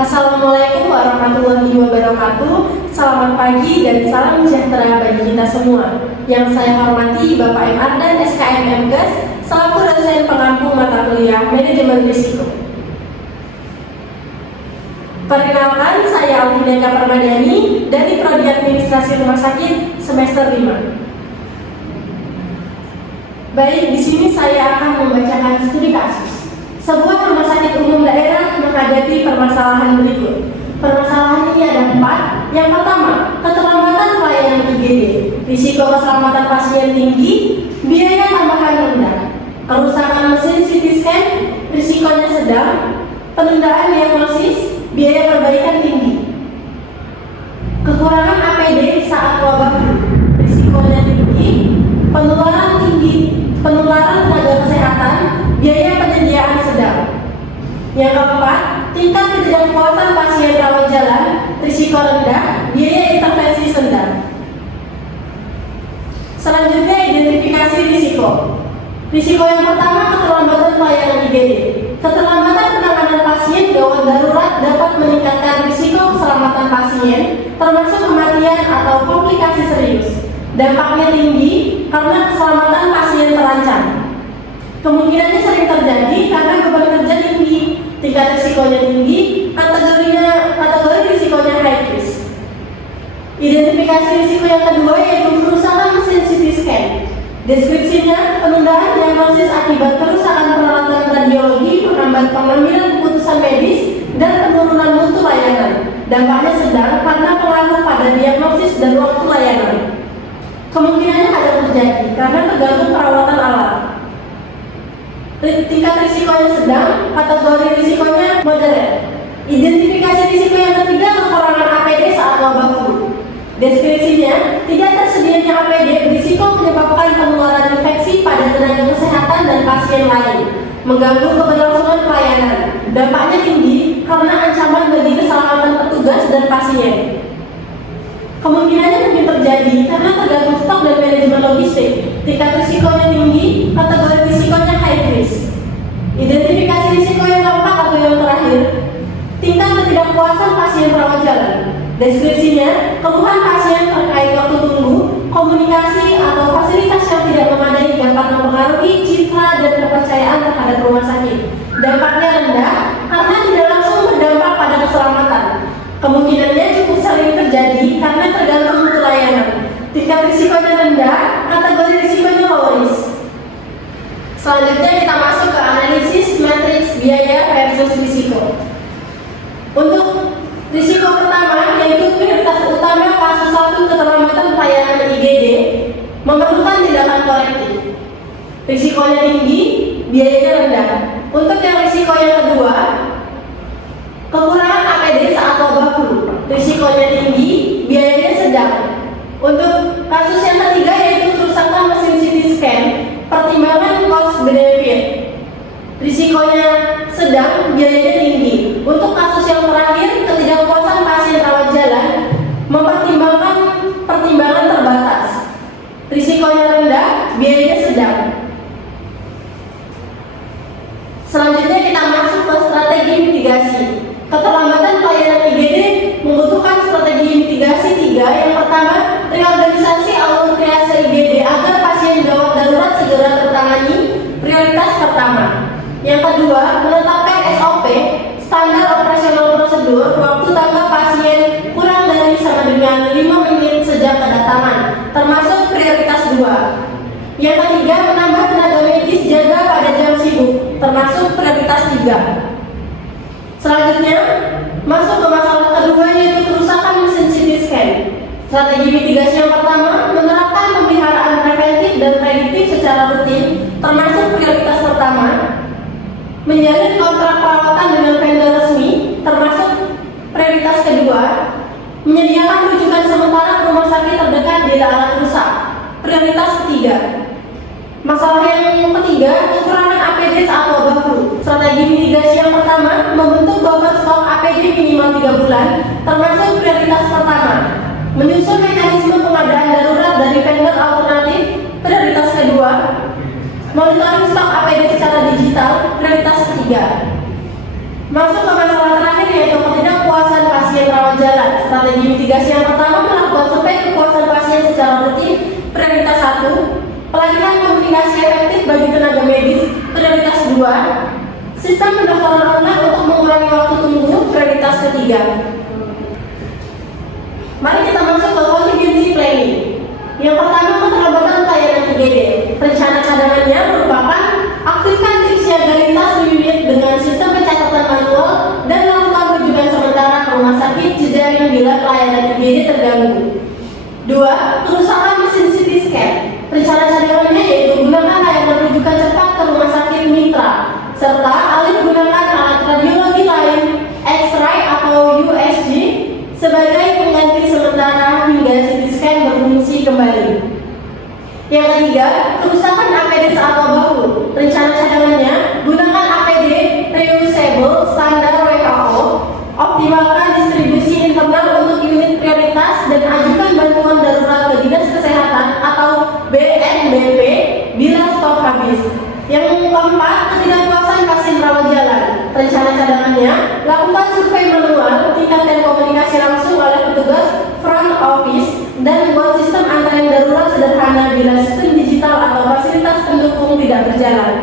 Assalamualaikum warahmatullahi wabarakatuh. Selamat pagi dan salam sejahtera bagi kita semua. Yang saya hormati Bapak M. Ardan, SKM MKes, selaku dosen pengampu mata kuliah Manajemen Risiko. Perkenalkan, saya Alfideka Permadani dari Prodi Administrasi Rumah Sakit semester 5. Baik, di sini saya akan membacakan studi kasus. Sebuah rumah sakit umum daerah menghadapi permasalahan berikut. Permasalahan ini ada 4. Yang pertama, keterlambatan pelayanan IGD, risiko keselamatan pasien tinggi, biaya tambahan rendah, kerusakan mesin CT scan, risikonya sedang, penundaan diagnosis, biaya perbaikan tinggi, kekurangan APD saat wabah flu, risikonya tinggi, penularan tenaga kesehatan, biaya penyediaan sedang. Yang keempat, tingkat ketidakpuasan pasien rawat jalan, risiko rendah, biaya intervensi sedang. Selanjutnya, identifikasi risiko. Risiko yang pertama, keterlambatan pelayanan IGD. Keterlambatan penanganan pasien gawat darurat dapat meningkatkan risiko keselamatan pasien, termasuk kematian atau komplikasi serius. Dampaknya tinggi karena keselamatan pasien terancam. Kemungkinannya sering terjadi karena beban kerja tinggi, tingkat risikonya tinggi, kategori risikonya high risk. Identifikasi risiko yang kedua yaitu kerusakan mesin CT scan. Deskripsinya, penundaan diagnosis akibat kerusakan peralatan radiologi, menghambat pengambilan keputusan medis, dan penurunan mutu layanan. Dampaknya sedang karena pengaruh pada diagnosis dan waktu layanan. Kemungkinannya ada terjadi karena tergantung perawatan alat. Tingkat risikonya sedang, kategori risikonya moderate. Identifikasi risiko yang ketiga, kekurangan APD saat wabah flu. Deskripsinya, tidak tersedianya APD berisiko menyebabkan penularan infeksi pada tenaga kesehatan dan pasien lain, mengganggu keberlangsungan pelayanan. Dampaknya tinggi karena ancaman bagi keselamatan petugas dan pasien. Kemungkinannya mungkin terjadi karena tergantung stok dan manajemen logistik. Tingkat risikonya tinggi, kategori risikonya high risk. Identifikasi risiko yang keempat atau yang terakhir, tingkat ketidakpuasan pasien rawat jalan. Deskripsinya, keluhan pasien terkait waktu tunggu, komunikasi atau fasilitas yang tidak memadai dapat mempengaruhi citra dan kepercayaan terhadap rumah sakit. Dampaknya rendah karena tidak langsung berdampak pada keselamatan. Kemungkinannya cukup sering terjadi karena tergantung mutu layanan. Tingkat risikonya rendah, kategori risikonya low risk. Selanjutnya kita masuk ke analisis matriks biaya versus risiko. Untuk risiko pertama yaitu prioritas utama kasus 1 keterlambatan pelayanan IGD memerlukan tindakan korektif. Risikonya tinggi, biayanya rendah. Untuk yang risiko yang kedua, kekurangan APD saat wabah flu, risikonya tinggi, biayanya sedang. Untuk kasus yang ketiga yaitu kerusakan mesin CT scan, pertimbangan cost benefit, risikonya sedang, biayanya tinggi. Untuk kasus yang terakhir, ketidakpuasan pasien rawat jalan, mempertimbangkan pertimbangan terbatas, risikonya rendah, biayanya sedang. Selanjutnya kita masuk ke strategi mitigasi. Keterlambatan pelayanan IGD membutuhkan strategi mitigasi 3. Yang pertama, reorganisasi alur triase IGD agar pasien gawat darurat segera tertangani, prioritas pertama. Yang kedua, menetapkan SOP, standar operasional prosedur, waktu tanggap pasien kurang dari sama dengan 5 menit sejak kedatangan, termasuk prioritas 2. Yang ketiga, menambah tenaga medis jaga pada jam sibuk, termasuk prioritas 3. Selanjutnya, masuk ke masalah kedua yaitu kerusakan mesin CT scan. Strategi mitigasi yang pertama, menerapkan pemeliharaan preventif dan prediktif secara rutin, termasuk prioritas pertama, menjalin kontrak perawatan dengan vendor resmi, termasuk prioritas kedua, menyediakan rujukan sementara ke rumah sakit terdekat bila alat rusak, prioritas ketiga. Masalah yang ketiga, kekurangan APD saat wabah flu. Strategi mitigasi yang pertama, membentuk buffer stok APD minimal 3 bulan, termasuk prioritas pertama. Menyusun mekanisme pengadaan darurat dari vendor alternatif, prioritas kedua. Monitoring stok APD secara digital, prioritas ketiga. Masuk ke masalah terakhir yaitu tenaga medis prioritas 2, sistem pendaftaran online untuk mengurangi waktu tunggu prioritas ketiga. Mari kita masuk ke contingency planning. Yang pertama, keterlambatan pelayanan IGD. Rencana cadangannya merupakan aktifkan tim siaga lintas unit dengan sistem pencatatan manual dan lakukan rujukan sementara ke rumah sakit jejaring bila pelayanan IGD terganggu. 2. Kerusakan mesin CT scan. Rencana cadangannya yaitu gunakan layanan rujukan cepat ke rumah sakit mitra, serta alih gunakan alat radiologi lain, X-ray atau USG, sebagai pengganti sementara hingga CT scan berfungsi kembali. Yang ketiga, kerusakan APD saat wabah flu. Rencana cadangannya, gunakan APD reusable standar WHO, optimalkan distribusi internal untuk unit prioritas dan ajukan bantuan darurat ke Dinas Kesehatan atau BNBP bila stok habis. Yang keempat, ketidakpuasan pasien rawat jalan. Rencana cadangannya, lakukan survei manual, tingkatkan komunikasi langsung oleh petugas front office, dan buat sistem antrean darurat sederhana bila sistem digital atau fasilitas pendukung tidak berjalan.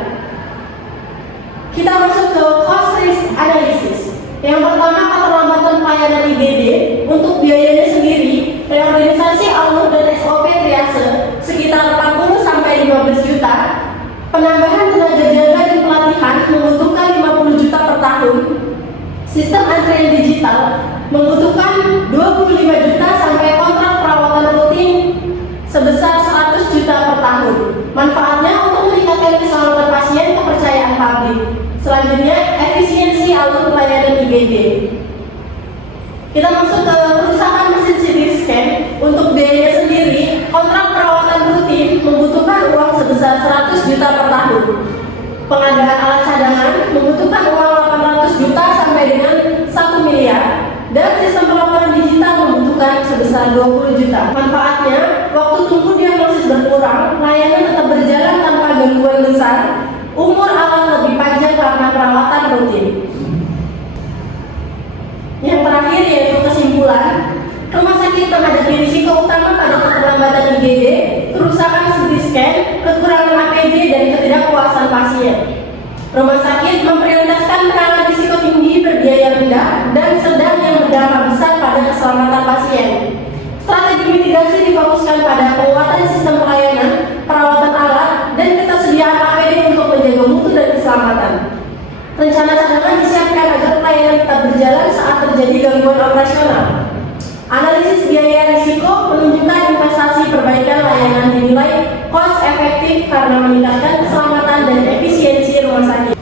Kita masuk ke cost risk analysis. Yang pertama, keterlambatan pelayanan IGD. Untuk biayanya sendiri, reorganisasi alur dan SOP triase sekitar 40-15 juta. Penambahan tenaga jaga dan pelatihan membutuhkan 50 juta per tahun. Sistem antrean digital membutuhkan 25 juta sampai kontrak perawatan rutin sebesar 100 juta per tahun. Manfaatnya untuk meningkatkan keselamatan pasien, kepercayaan publik. Selanjutnya, efisiensi alur pelayanan IGD. Kita masuk ke kerusakan mesin CT scan. Untuk biayanya sendiri, kontrak perawatan rutin membutuhkan uang sebesar 100 juta per tahun. Pengadaan alat cadangan membutuhkan uang 800 juta sampai dengan 1 miliar. Dan sistem pelaporan digital membutuhkan sebesar 20 juta. Manfaatnya, waktu tunggu diagnosis berkurang, layanan tetap berjalan tanpa gangguan besar, umur alat lebih panjang karena perawatan rutin. Yang terakhir yaitu kesimpulan, rumah sakit menghadapi risiko utama pada keterlambatan IGD, kerusakan CT scan, kekurangan APD, dan ketidakpuasan pasien. Rumah sakit memprioritaskan penanganan risiko tinggi berbiaya rendah dan sedang yang berdampak besar pada keselamatan pasien. Strategi mitigasi difokuskan pada penguatan sistem pelayanan, perawatan alat, dan ketersediaan APD untuk menjaga mutu dan keselamatan. Rencana cadangan disiapkan agar pelayanan tetap berjalan saat terjadi gangguan operasional. Analisis biaya risiko menunjukkan investasi perbaikan layanan dinilai cost efektif karena meningkatkan keselamatan dan efisiensi rumah sakit.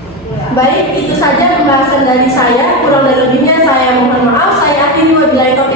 Baik, itu saja pembahasan dari saya. Kurang dan lebihnya saya mohon maaf. Saya akhiri wabillahi taufiq.